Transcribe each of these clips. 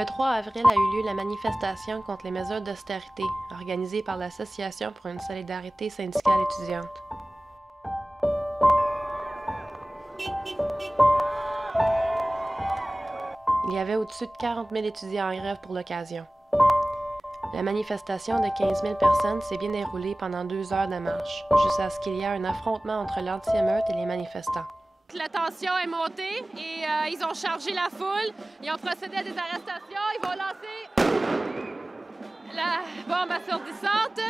Le 3 avril a eu lieu la manifestation contre les mesures d'austérité, organisée par l'Association pour une solidarité syndicale étudiante. Il y avait au-dessus de 40 000 étudiants en grève pour l'occasion. La manifestation de 15 000 personnes s'est bien déroulée pendant 2 heures de marche, jusqu'à ce qu'il y ait un affrontement entre l'anti-émeute et les manifestants. La tension est montée et ils ont chargé la foule, ils ont procédé à des arrestations, ils vont lancer la bombe assourdissante.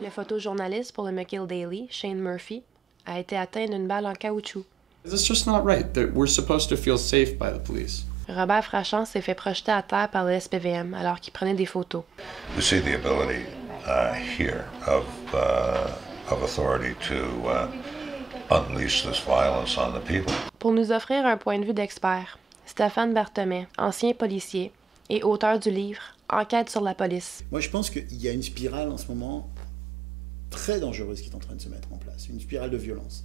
Le photojournaliste pour le McGill Daily, Shane Murphy, a été atteint d'une balle en caoutchouc. It's just not right that we're supposed to feel safe by the police. Robert Frachon s'est fait projeter à terre par le SPVM alors qu'il prenait des photos. We see the ability here of authority to unleash this violence on the people. Pour nous offrir un point de vue d'expert, Stéphane Berthommet, ancien policier et auteur du livre Enquête sur la police. Moi, je pense qu'il y a une spirale en ce moment très dangereuse qui est en train de se mettre en place, une spirale de violence.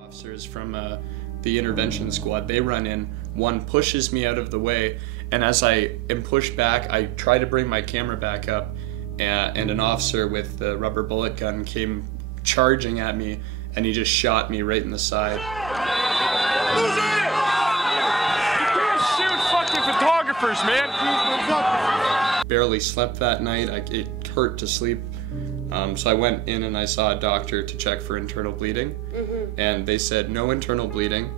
Officers from the intervention squad, they run in, one pushes me out of the way, and as I am pushed back, I try to bring my camera back up, and an officer with the rubber bullet gun came charging at me, and he just shot me right in the side. You can't shoot fucking photographers, man! Barely slept that night. It hurt to sleep. So I went in and I saw a doctor to check for internal bleeding, and they said no internal bleeding,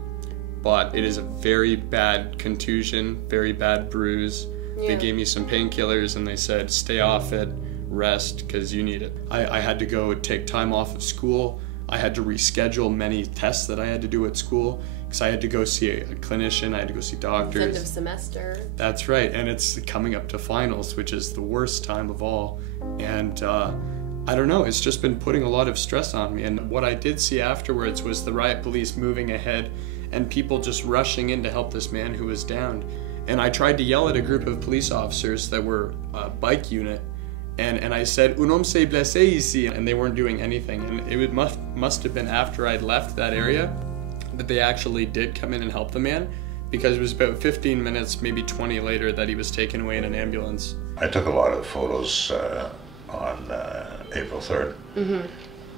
but it is a very bad contusion, very bad bruise. They gave me some painkillers and they said stay off it, rest, because you need it. I had to go take time off of school. I had to reschedule many tests that I had to do at school because I had to go see a clinician, I had to go see doctors. End of semester. That's right, and it's coming up to finals, which is the worst time of all. And I don't know, it's just been putting a lot of stress on me. And what I did see afterwards was the riot police moving ahead and people just rushing in to help this man who was downed. And I tried to yell at a group of police officers that were a bike unit, and I said, "Un homme s'est blessé ici," and they weren't doing anything. And it must have been after I'd left that area that they actually did come in and help the man, because it was about 15 minutes, maybe 20 later, that he was taken away in an ambulance. I took a lot of photos on April 3rd,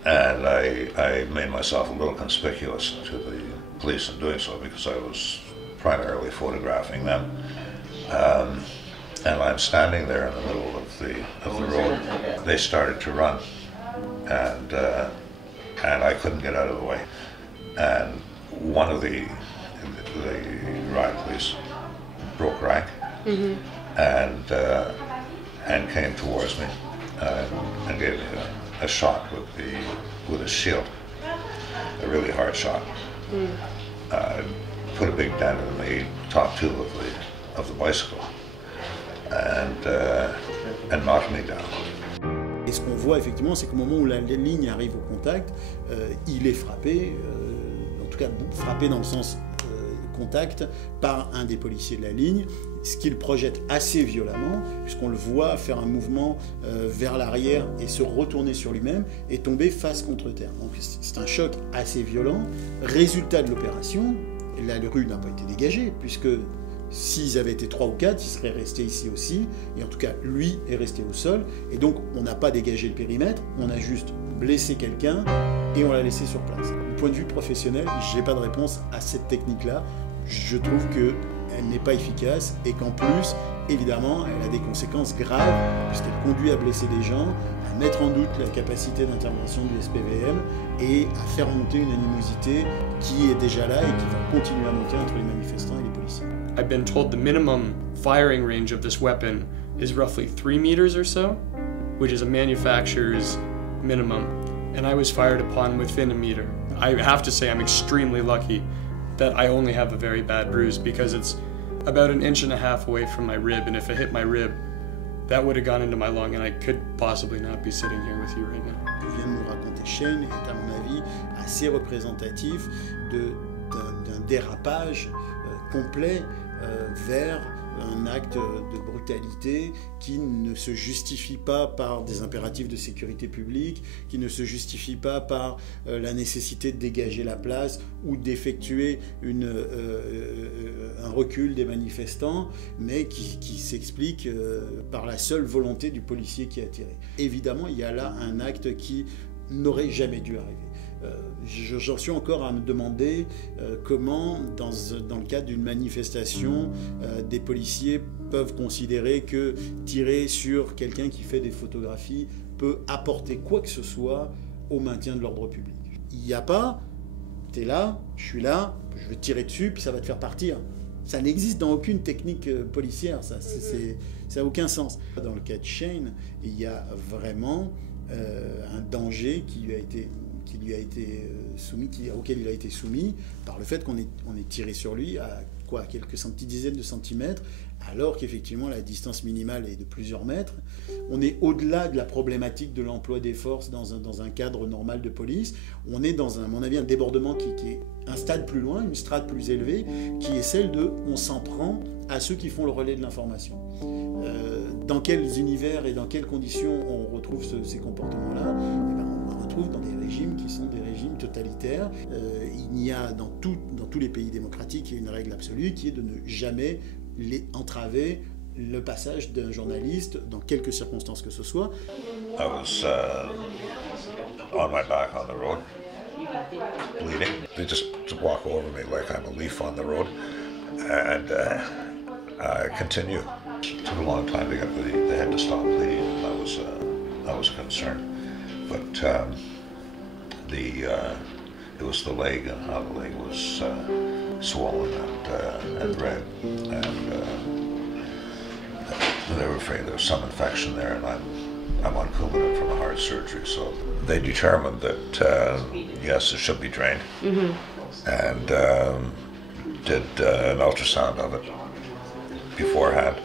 and I made myself a little conspicuous to the police in doing so because I was primarily photographing them. And I'm standing there in the middle of the road. They started to run, and I couldn't get out of the way. And one of the riot police broke rank and came towards me and gave me a shot with a shield, a really hard shot. Put a big dent in the top tube of the bicycle and knocked me down. Et ce qu'on voit effectivement, c'est qu'au moment où la ligne arrive au contact, il est frappé, en tout cas frappé dans le sens contact, par un des policiers de la ligne, ce qu'il projette assez violemment, puisqu'on le voit faire un mouvement vers l'arrière et se retourner sur lui-même et tomber face contre terre. Donc c'est un choc assez violent. Résultat de l'opération, la rue n'a pas été dégagée, puisque s'ils avaient été 3 ou 4, ils seraient restés ici aussi, et en tout cas, lui est resté au sol, et donc on n'a pas dégagé le périmètre, on a juste blessé quelqu'un, et on l'a laissé sur place. Du point de vue professionnel, je n'ai pas de réponse à cette technique-là. Je trouve qu'elle n'est pas efficace, et qu'en plus, évidemment, elle a des conséquences graves, puisqu'elle conduit à blesser des gens, à mettre en doute la capacité d'intervention du SPVM, et à faire monter une animosité qui est déjà là, et qui va continuer à monter entre les manifestants et les policiers. I've been told the minimum firing range of this weapon is roughly 3 meters or so, which is a manufacturer's minimum, and I was fired upon within a meter. I have to say I'm extremely lucky that I only have a very bad bruise, because it's about 1.5 inches away from my rib, and if it hit my rib, that would have gone into my lung, and I could possibly not be sitting here with you right now. Ce que vient de nous raconter Shane est à mon avis assez représentatif d'un dérapage complet vers un acte de brutalité qui ne se justifie pas par des impératifs de sécurité publique, qui ne se justifie pas par la nécessité de dégager la place ou d'effectuer un recul des manifestants, mais qui s'explique par la seule volonté du policier qui a tiré. Évidemment, il y a là un acte qui n'aurait jamais dû arriver. J'en suis encore à me demander comment, dans le cadre d'une manifestation, des policiers peuvent considérer que tirer sur quelqu'un qui fait des photographies peut apporter quoi que ce soit au maintien de l'ordre public. Il n'y a pas, t'es là, je suis là, je vais te tirer dessus, puis ça va te faire partir. Ça n'existe dans aucune technique policière, ça n'a aucun sens. Dans le cas de Shane, il y a vraiment un danger auquel il a été soumis par le fait qu'on ait tiré sur lui à quelques dizaines de centimètres, alors qu'effectivement la distance minimale est de plusieurs mètres. On est au-delà de la problématique de l'emploi des forces dans un cadre normal de police. On est dans, à mon avis, un débordement qui est un stade plus loin, une strate plus élevée, qui est celle de on s'en prend à ceux qui font le relais de l'information. Dans quels univers et dans quelles conditions on retrouve ces comportements-là? On le retrouve dans des régimes qui sont des régimes totalitaires. Il y a dans tous les pays démocratiques une règle absolue qui est de ne jamais entraver le passage d'un journaliste dans quelque circonstance que ce soit. I was on my back on the road, bleeding. They just walk over me like I'm a leaf on the road, and I continue. It took a long time to get the head to stop bleeding. I was concerned, but it was the leg and how the leg was swollen and red, and they were afraid there was some infection there, and I'm on Coumadin from a heart surgery, so they determined that yes, it should be drained, and did an ultrasound of it beforehand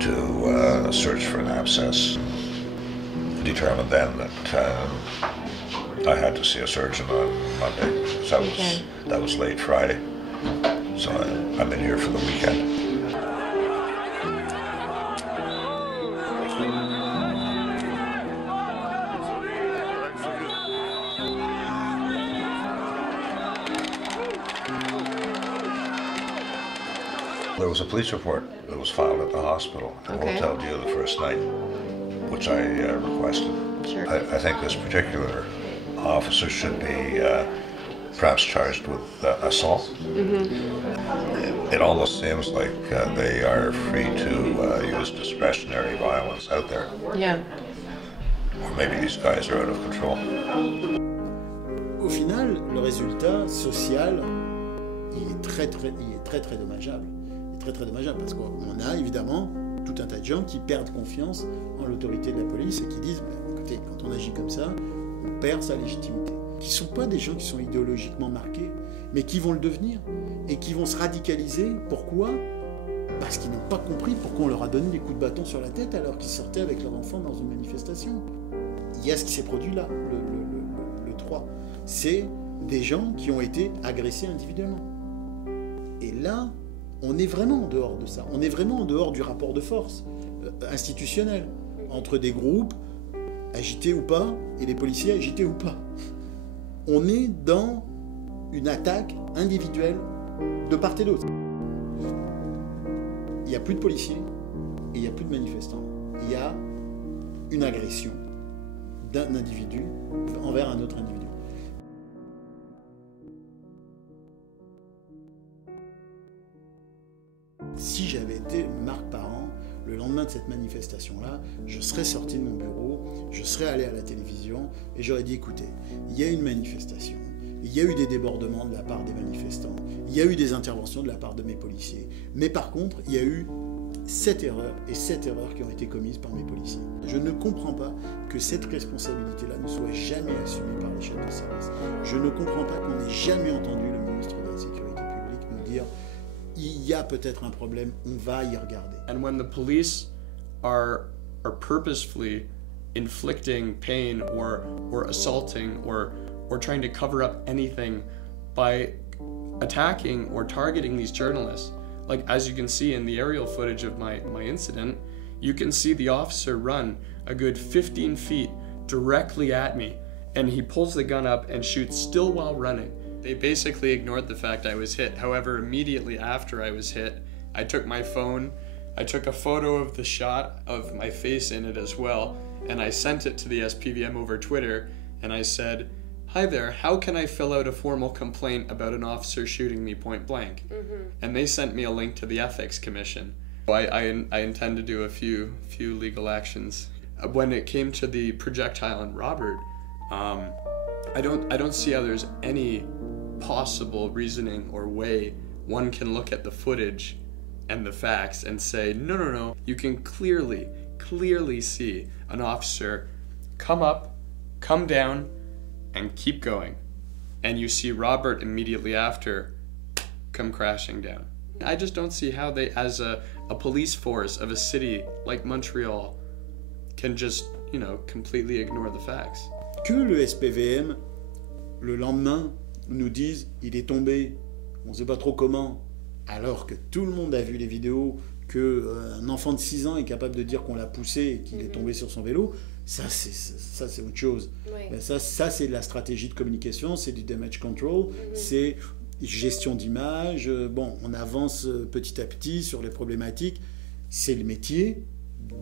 to search for an abscess. Determined then that I had to see a surgeon on Monday. So that was late Friday. So I'm in here for the weekend. There was a police report that was filed at the hospital in Hotel Dieu the first night, which I requested. Sure. I think this particular officer should be perhaps charged with assault. It almost seems like they are free to use discretionary violence out there. Yeah. Or maybe these guys are out of control. Au final, le résultat social, il est très dommageable. Il est très dommageable parce qu'on a évidemment tout un tas de gens qui perdent confiance en l'autorité de la police et qui disent écoutez, quand on agit comme ça, on perd sa légitimité. Qui ne sont pas des gens qui sont idéologiquement marqués, mais qui vont le devenir et qui vont se radicaliser. Pourquoi? Parce qu'ils n'ont pas compris pourquoi on leur a donné des coups de bâton sur la tête alors qu'ils sortaient avec leur enfant dans une manifestation. Il y a ce qui s'est produit là, le 3. C'est des gens qui ont été agressés individuellement. Et là, on est vraiment en dehors de ça. On est vraiment en dehors du rapport de force institutionnel entre des groupes agités ou pas et des policiers agités ou pas. On est dans une attaque individuelle de part et d'autre. Il n'y a plus de policiers et il n'y a plus de manifestants. Il y a une agression d'un individu envers un autre individu. Si j'avais été Marc Parent, le lendemain de cette manifestation-là, je serais sorti de mon bureau, je serais allé à la télévision et j'aurais dit écoutez, il y a une manifestation, il y a eu des débordements de la part des manifestants, il y a eu des interventions de la part de mes policiers, mais par contre, il y a eu 7 erreurs et 7 erreurs qui ont été commises par mes policiers. Je ne comprends pas que cette responsabilité-là ne soit jamais assumée par les chefs de service. Je ne comprends pas qu'on n'ait jamais entendu le ministre de la Sécurité publique nous dire il y a peut-être un problème, on va y regarder. And when the police are purposefully inflicting pain or assaulting or trying to cover up anything by attacking or targeting these journalists, Like, as you can see in the aerial footage of my incident, you can see the officer run a good 15 feet directly at me, and he pulls the gun up and shoots still while running. They basically ignored the fact I was hit. However, immediately after I was hit, I took my phone, I took a photo of the shot of my face in it as well, and I sent it to the SPVM over Twitter, and I said, "Hi there, how can I fill out a formal complaint about an officer shooting me point blank?" And they sent me a link to the Ethics Commission. I intend to do a few legal actions. When it came to the projectile and Robert, I don't see how there's any possible reasoning or way one can look at the footage and the facts and say, no, you can clearly see an officer come up, come down, and keep going. And you see Robert immediately after come crashing down. I just don't see how they, as a police force of a city like Montreal, can just, completely ignore the facts. Que le SPVM, le lendemain, nous dise il est tombé, on ne sait pas trop comment, alors que tout le monde a vu les vidéos, qu'un enfant de 6 ans est capable de dire qu'on l'a poussé et qu'il est tombé sur son vélo, ça c'est autre chose. Oui. Ça c'est de la stratégie de communication, c'est du damage control, c'est gestion d'image. Bon, on avance petit à petit sur les problématiques. C'est le métier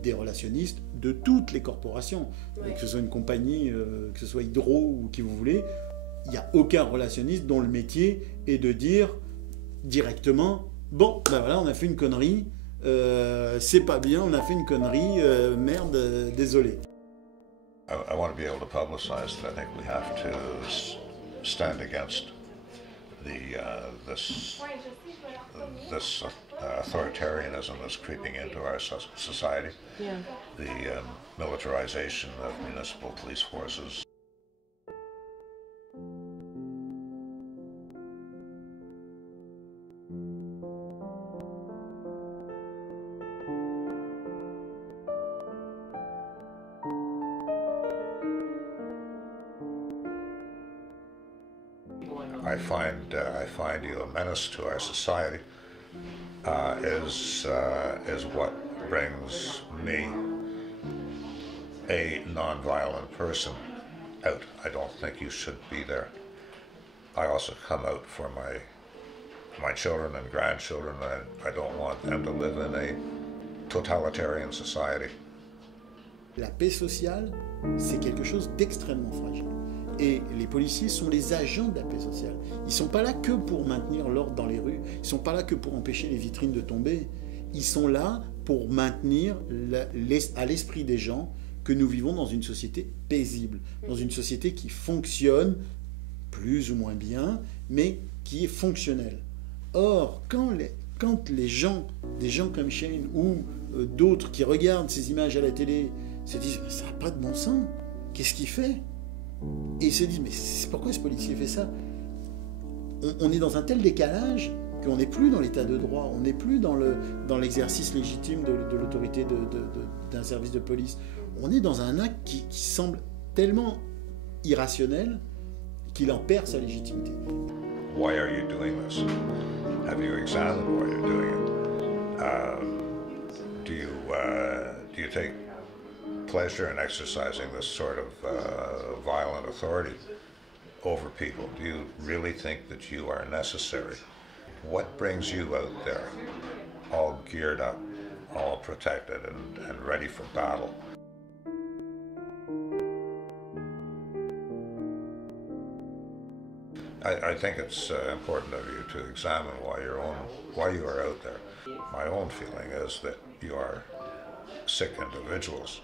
des relationnistes de toutes les corporations, que ce soit une compagnie, que ce soit Hydro ou qui vous voulez. Il n'y a aucun relationniste dont le métier est de dire directement bon, ben voilà, on a fait une connerie, c'est pas bien, on a fait une connerie, merde, désolé. I want to be able to publicize that. I think we have to stand against this authoritarianism that's creeping into our society. Yeah. The militarization of municipal police forces. I find you a menace to our society. Is what brings me, a non-violent person, out. I don't think you should be there. I also come out for my children and grandchildren, and I don't want them to live in a totalitarian society. La paix sociale, c'est quelque chose d'extrêmement fragile. Et les policiers sont les agents de la paix sociale. Ils ne sont pas là que pour maintenir l'ordre dans les rues. Ils ne sont pas là que pour empêcher les vitrines de tomber. Ils sont là pour maintenir à l'esprit des gens que nous vivons dans une société paisible, dans une société qui fonctionne plus ou moins bien, mais qui est fonctionnelle. Or, quand les gens, des gens comme Shane ou d'autres qui regardent ces images à la télé, se disent « ça n'a pas de bon sens, qu'est-ce qu'il fait ?» Et ils se disent, mais pourquoi ce policier fait ça? On est dans un tel décalage qu'on n'est plus dans l'état de droit, on n'est plus dans l'exercice légitime de l'autorité d'un service de police. On est dans un acte qui semble tellement irrationnel qu'il en perd sa légitimité. Why are you doing this? Have you examined why you're doing it? Do you take pleasure in exercising this sort of violent authority over people? Do you really think that you are necessary? What brings you out there, all geared up, all protected and ready for battle? I think it's important of you to examine why you are out there. My own feeling is that you are sick individuals.